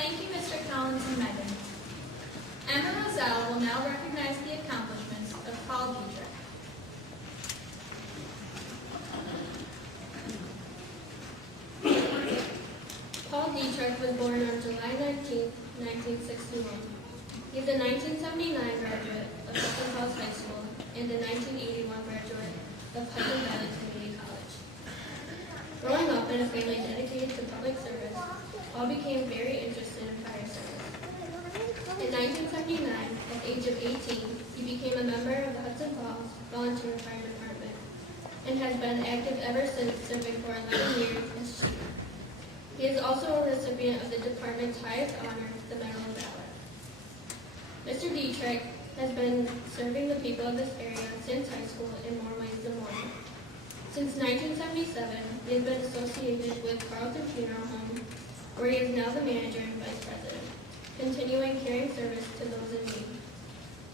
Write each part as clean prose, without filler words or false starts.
Thank you, Mr. Collins and Megan. Emma Roselle will now recognize the accomplishments of Paul Dietrich. Paul Dietrich was born on July 19, 1961. He is a 1979 graduate of Hudson High School and a 1981 graduate of Hudson Community College. Growing up in a family dedicated to public service, Paul became very interested in fire service. In 1979, at the age of 18, he became a member of the Hudson Falls Volunteer Fire Department and has been active ever since, serving for 11 years as chief. He is also a recipient of the department's highest honor, the Medal of Valor. Mr. Dietrich has been serving the people of this area since high school in more ways than one. Since 1977, he has been associated with Carlton Funeral Home, where he is now the manager and vice president, continuing caring service to those in need.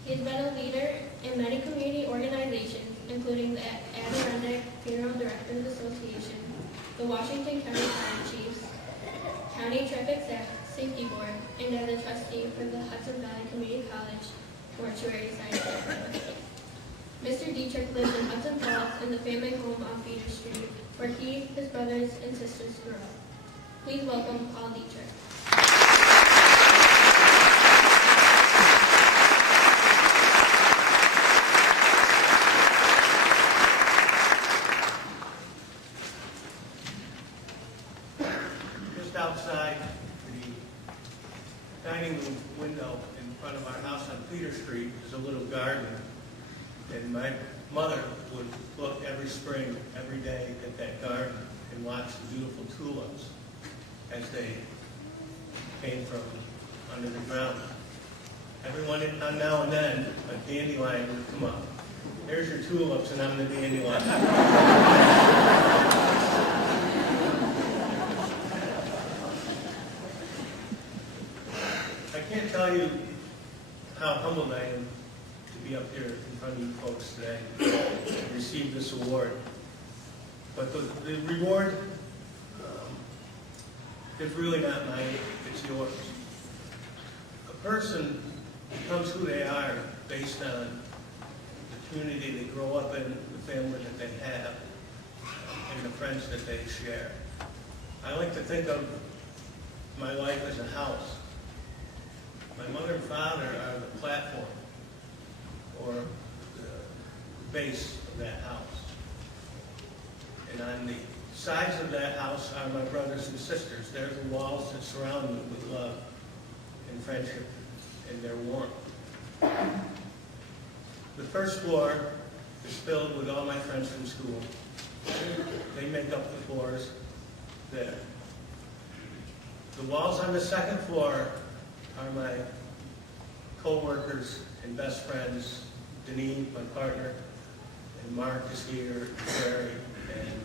He has been a leader in many community organizations, including the Adirondack Funeral Directors Association, the Washington County Fire Chiefs, County Traffic Safety Board, and as a trustee for the Hudson Valley Community College Mortuary Science. Mr. Dietrich lives in Hudson Falls in the family home on Feeder Street, where he, his brothers, and sisters grew up. Please welcome Paul Dietrich. Just outside the dining room window in front of our house on Feeder Street is a little garden. And my mother would look every spring, every day at that garden and watch the beautiful tulips as they came from under the ground. Every now and then, a dandelion would come up. There's your tulips, and I'm the dandelion. I can't tell you how humbled I am to be up here in front of you folks today and receive this award. But the reward is really not mine, it's yours. A person becomes who they are based on the community they grow up in, the family that they have, and the friends that they share. I like to think of my life as a house. My mother and father are the platform, or the base of that house. And on the sides of that house are my brothers and sisters. They're the walls that surround me with love and friendship and their warmth. The first floor is filled with all my friends from school. They make up the floors there. The walls on the second floor are my co-workers and best friends. Denise, my partner, and Mark is here, and Barry, and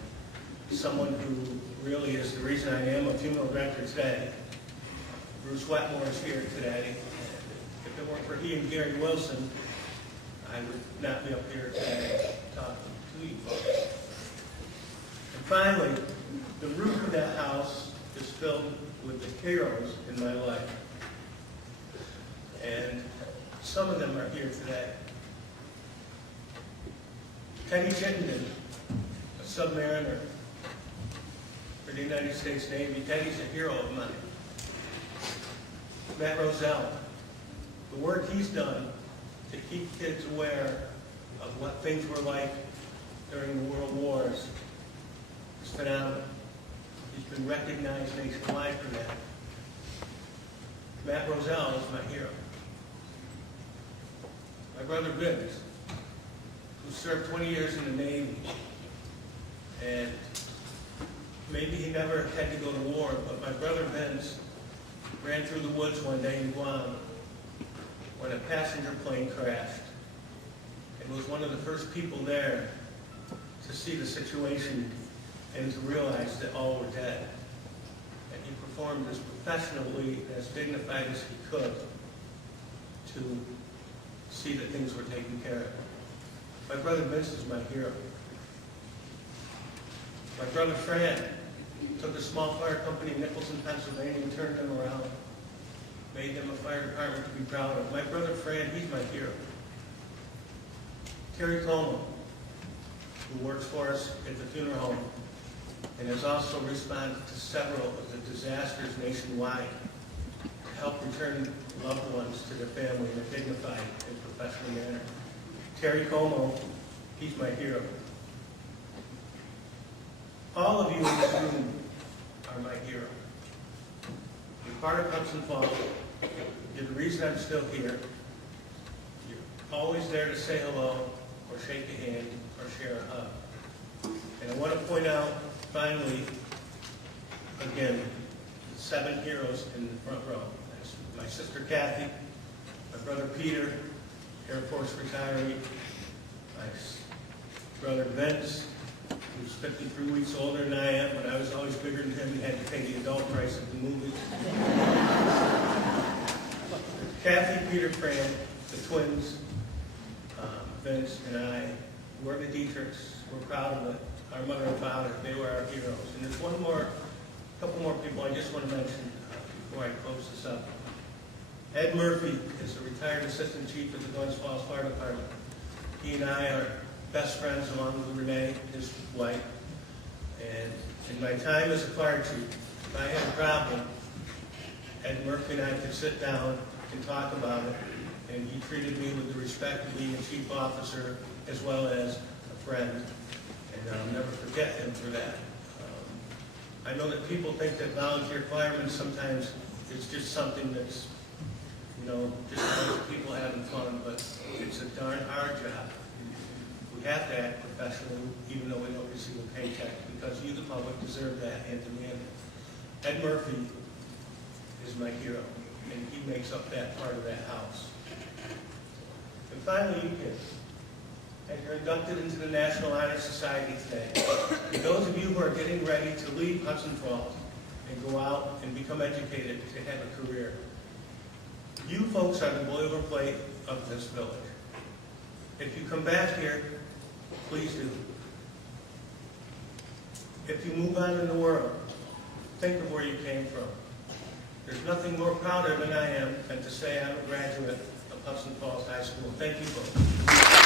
someone who really is the reason I am a funeral director today. Bruce Wetmore is here today. And if it weren't for he and Gary Wilson, I would not be up here today talking to you folks. And finally, the roof of that house is filled with the heroes in my life. And some of them are here today. Teddy Chittenden, a submariner for the United States Navy. Teddy's a hero of mine. Matt Roselle, the work he's done to keep kids aware of what things were like during the World Wars is phenomenal. He's been recognized nationwide for that. Matt Roselle is my hero. My brother Vince, who served 20 years in the Navy, and maybe he never had to go to war, but my brother Vince ran through the woods one day in Guam when a passenger plane crashed, and was one of the first people there to see the situation and to realize that all were dead. And he performed as professionally, as dignified as he could to see that things were taken care of. My brother Vince is my hero. My brother Fran took a small fire company in Nicholson, Pennsylvania, and turned them around. made them a fire department to be proud of. My brother Fran, he's my hero. Terry Como, who works for us at the funeral home and has also responded to several of the disasters nationwide to help return loved ones to their family in a dignified and professional manner. Terry Como, he's my hero. All of you in this room are my hero. You're part of Hudson Falls. You're the reason I'm still here. You're always there to say hello or shake a hand or share a hug. And I want to point out, finally, again, the 7 heroes in the front row. That's my sister Kathy, my brother Peter, Air Force retiree, my brother Vince, who's 53 weeks older than I am, but I was always bigger than him and had to pay the adult price of the movies. Kathy, Peter, Fran, the twins, Vince and I, we're the Dietrichs. We're proud of it. Our mother and father, they were our heroes. And there's a couple more people I just want to mention before I close this up. Ed Murphy is a retired assistant chief at the Glens Falls Fire Department. He and I are best friends along with Renee, his wife. And in my time as a fire chief, if I had a problem, Ed Murphy and I could sit down and talk about it. And he treated me with the respect of being a chief officer as well as a friend. And I'll never forget him for that. I know that people think that volunteer firemen sometimes it's just something that's, just a bunch of people having fun, but it's a darn hard job. We have to act professionally, even though we don't receive a paycheck, because you, the public, deserve that and demand it. Ed Murphy is my hero, and he makes up that part of that house. And finally, you kids, as you're inducted into the National Honor Society today, and those of you who are getting ready to leave Hudson Falls and go out and become educated to have a career, you folks are the boilerplate of this village. If you come back here, please do. If you move on in the world, think of where you came from. There's nothing more prouder than I am than to say I'm a graduate of Hudson Falls High School. Thank you folks.